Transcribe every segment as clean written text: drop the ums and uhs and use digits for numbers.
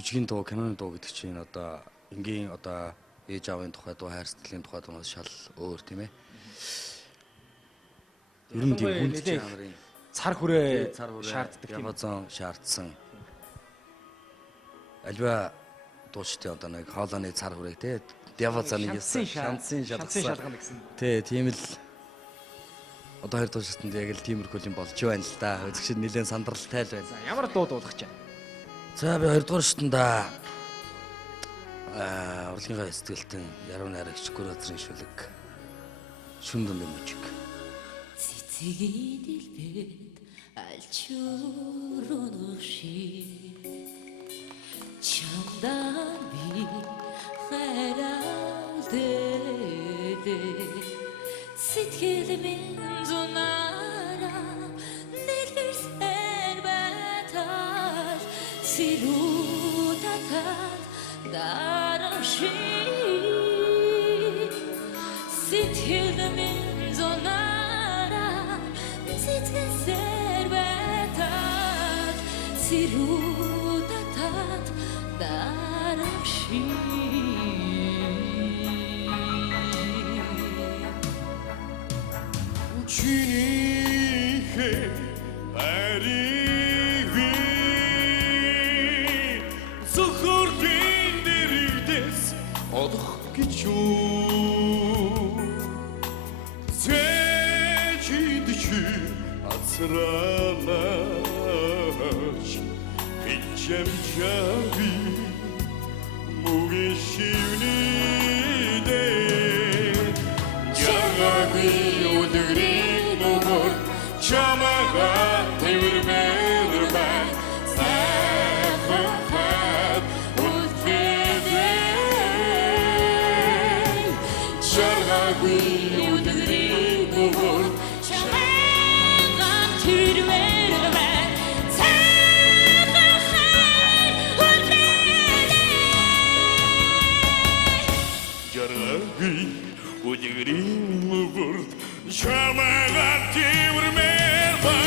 жүжигийн дуу, киноны дуу гэдэг чинь одоо энгийн одоо ээж аавын тухай дуу, хайр сэтгэлийн тухай дуу шал өөр тийм ээ. Ер нь тийм хүнд жанрын цар хүрээ шаарддаг тийм Amazon шаардсан. Альва дууштай одоо нэг хоолойны цар хүрээг те Amazon-ыг шансын шалгасан гэсэн. Тий, тийм л одоо 2 дугаар шатнд яг л тиймэрхүү юм болж байна л да. Үзэгчид нэлээд сандралтай л байна. За ямар дуу дуулах гэж байна? За би 2 дугаар шатанда урлагийнхаа сэтгэлтэн яруу найрагч Гүрөзрийн шүлэг шүн дундын мужик. Цэцгийн дэлбэд алчуурунах шиг чамдан би хайралдээ сэтгэл минь зунаараа нэлэрсээр байтал сирутатад дарамшиг сэтгэл минь зунаараа сэтгэлсээр байтал сирутатад дарамшиг Чиний ариви зөвхөрдийн дэрэгдэс олох гэж юу зэжид чи ацралаач хичэм чави мугишивни дэ ягави удырин мугор чамага тэвэрмэрмэ сайхахад үлфэдэ ягави удырин мугор чамага тэвэрмэрмэ сайхахад үлфэдэ ягави удырин мугор чамага тэвэрмэрмэ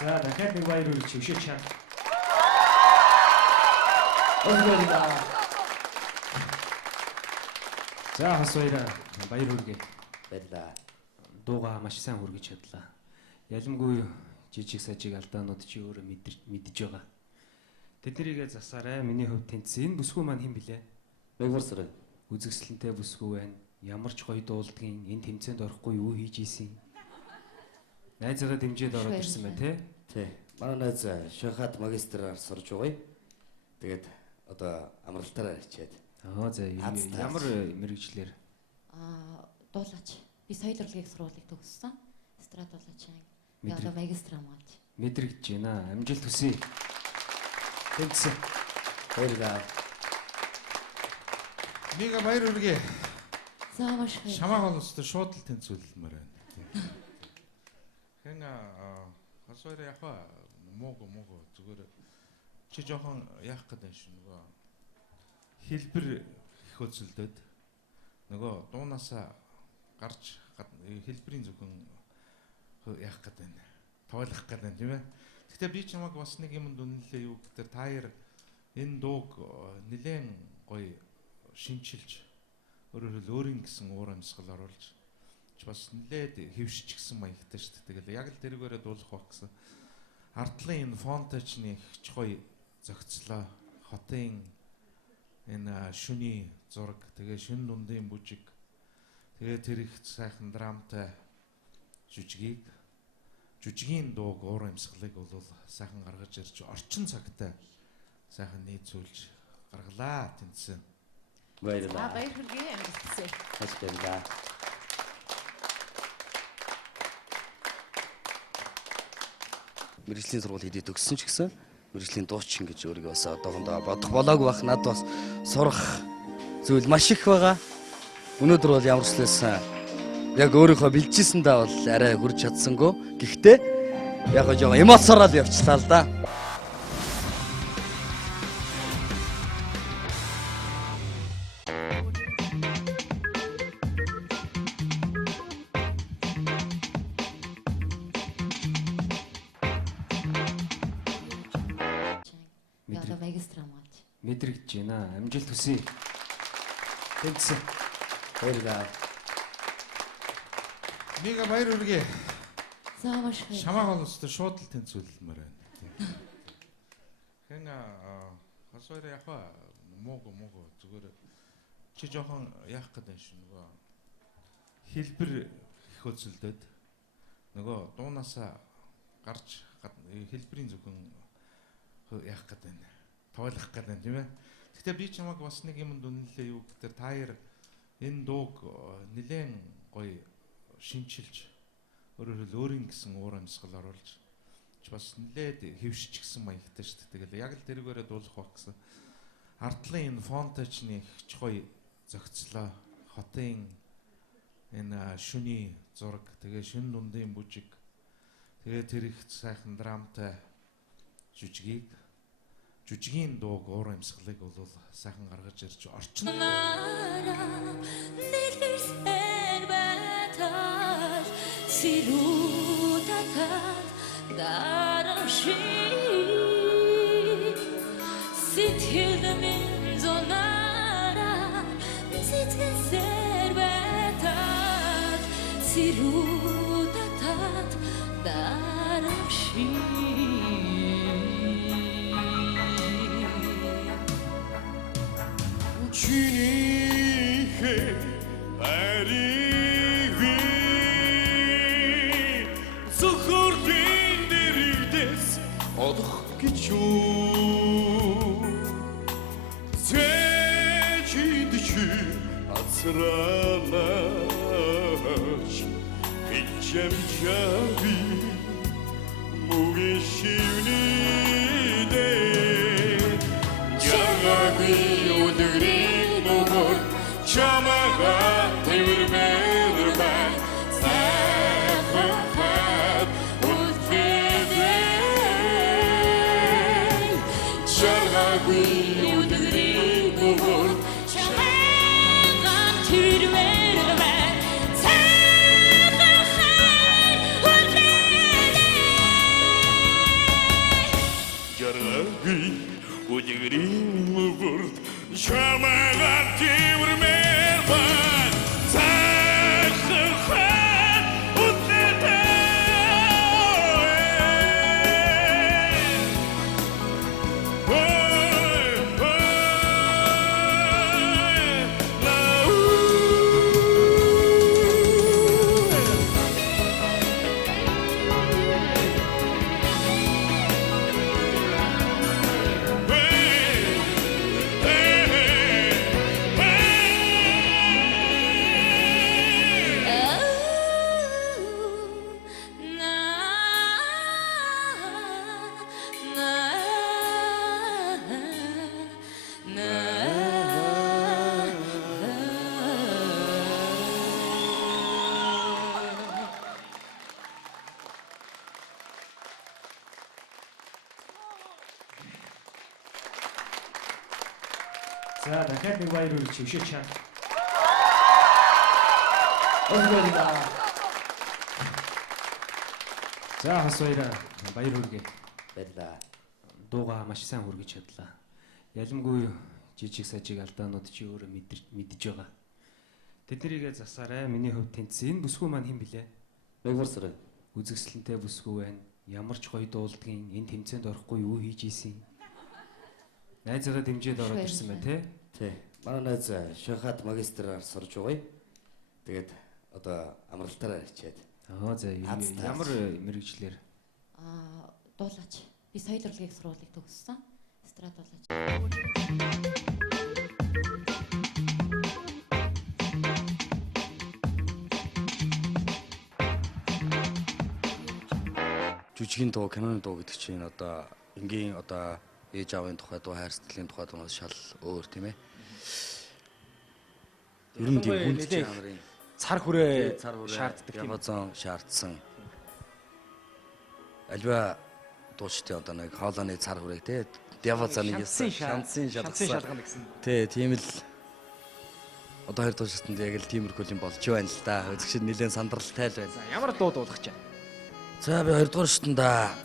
За дахиад нэг баяр хүргэж өшөөч чам. За хас баяр хүргэе. Баярлаа. Дуугаа маш сайн хүргэж чадлаа. Ялангуяа жижиг сажиг алдаанууд чи өөрөө мэдж байгаа. Тэднийгээ засаарай. Миний хувьд тэнцсэн. Энэ бүсгүй маань хэн блэ? Мегварсрын Үзэсгэлэнтэй бүсгүй байна. Ямар ч гоё дуулдгийн энэ тэмцээнд орохгүй юу хийж ийсэн. Найзгаа дэмжиж ороод ирсэн байна те. тий. Манай найз Шанхайд магистраар сурж байгаа. Тэгээд одоо амралтаараа ирчээд. За ямар мэрэгчлэр? Дуулаач. Би соёл урлагийн сургуулийг төгссөн. Эстрад дуулаач. Одоо магистр хамгаалж. Мэдрэгдэж байна. Амжилт хүсье. Тэнцсэн. Баярлалаа. Нэг баяр хүргэе. За маш их. Шамаа холстой шууд л тэнцүүлмээр байна. Хэн хасвар яхаа мууг зүгээр чи жоохон яах гэдэг шүү нөгөө хэлбэр их үзэлдэд нөгөө дуунасаа гарч хэлбэрийн зөвхөн яах гэдэг нь тоолох гэдэг нь тийм ээ. Гэхдээ би чамайг бас нэг юм дүнлээ юу гэхээр та хоёр энэ дууг нэлээд гоё шинчилж өөрөөр хэл өөрийн гэсэн уур амьсгал оруулж бас нэлээд хөвшиж гисэн маягтай шүү дээ. Тэгэл яг л тэрүүгээрээ дуулах баг гэсэн. Ардлын энэ фонточны их гоё зохицлоо. Хотын энэ шүний зураг, тэгээ шүн дундын бүжиг, тэгээ тэр их сайхан драмтай жүжигийн дууг уур амьсгалыг бол сайхан гаргаж ирж орчин цагтай сайхан нийцүүлж гаргалаа тэнцсэн. Баярлалаа. Баяр хүргэе амжилтсаа. Баярлалаа. Мэргэжлийн сургууль хийдэг төгссөн ч гэсэн мэргэжлийн дуучин гэж өөрийгөө бас одоохондоо бодох болоогүй байх. Над бас сурах зүйл маш их байгаа. Өнөөдөр бол ямар ч хэлсэн яг өөрийнхөө бэлжижсэндээ бол арай хүрч чадсангүй. Гэхдээ яг жоо эмоцорол явчлаа л да. Одоо магистр хамгаалж. Мэдрэгдэж байна. Амжилт хүсье. Тэнцсэн. Баярлалаа. Мега баяр хүргэе. За маш их. Шамаа голстой шууд л тэнцүүлмээр байна. Хэн хасвар яхаа мууг зүгээр чи жоохон яах гэдэг юм шиг нөгөө хэлбэр их үзэлдэд нөгөө дуунасаа гарч хэлбэрийн зөвхөн яах гэдэг нь тойлох гэдэг тийм ээ. Гэхдээ би чамайг бас нэг юм дүнлээ юу гэдэг та хоёр энэ дууг нэлээд гоё шинчилж өөрөөр өөрийн гэсэн уур амьсгал оруулж бас нэлээд хөвшиж гисэн маягтай шүү дээ. Тэгэл яг л тэрүүгээрээ дуулах баг гэсэн. Ардлын энэ фонточ нэг ч гоё зөгцлөө. Хотын энэ шүний зураг, тэгээ шүн дундын бүжиг, тэгээ тэр их сайхан драмтай жүжигийн дууг уур амьсгалыг бол сайхан гаргаж ирж орчин. Чинийхээ арийг зөвхөрдийн дэрэгдээс олох гэж юу зэжид чи ацраач хичэм чаби муги шивний дэ жаргагүй өдрийн нугор чамага тэрмэр бай сайхан үлдээ жаргагүй өдрийн нугор чамага тэрмэр бай сайхан үлдээ жаргагүй өдрийн нугор чамага тэрмэр бай сайхан үлдээ За дахиад нэг баяр хүргэж өшөө чам. Баярлалаа. За хас баяр хүргэе. Баярлалаа. Дуугаа маш сайн хүргэж чадлаа. Ялангуяа жижиг сажиг алдаанууд чи өөрөө мэдж байгаа. Тэднийгээ засаарай. Миний хувьд тэнцсэн. Энэ бүсгүй маань хэн блэ? Мегварсрын. Үзэсгэлэнтэй бүсгүй байна. Ямар ч гоё дуулдгийн энэ тэмцээнд орохгүй юу хийж ийсэн. Найзгаа дэмжиж ороод ирсэн бай тээ. Тий. Манай найз Шанхайд магистраар сурж байгаа. Тэгээд одоо амралтаараа ирчээд. Аа за ямар мэрэгчлэр? Дуулаач. Би соёл урлагийн сургуулийг төгссөн. Эстрад дуулаач. Жүжигийн дуу, киноны дуу гэдэг чинь одоо энгийн одоо ээж аавын тухай дуу, хайр сэтгэлийн тухай дуунаас шал өөр тийм ээ. Ер нь тийм хүнд жанрын Цар хүрээ шаарддаг тийм. Ябазон шаардсан. Альва дуучдын одоо нэг хоолойны цар хүрээг тий. Ябазаны шансын шалгасан гэсэн. Тий, тийм л одоо хоёр дуучданд яг л тиймэрхүү юм болж байна л да. Үзэгчид нэлээд сандралтай л байна. За ямар дуу дуулах гэж байна? За би хоёрдугаар шатанда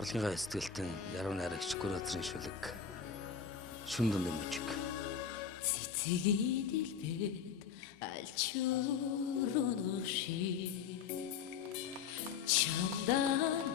урлагийнхаа сэтгэлтэн яруу найрагч Гүрөөдрийн шүлэг шүн дундын мужик. Цэцгийн дэлбэд альчуурын шиг чамдан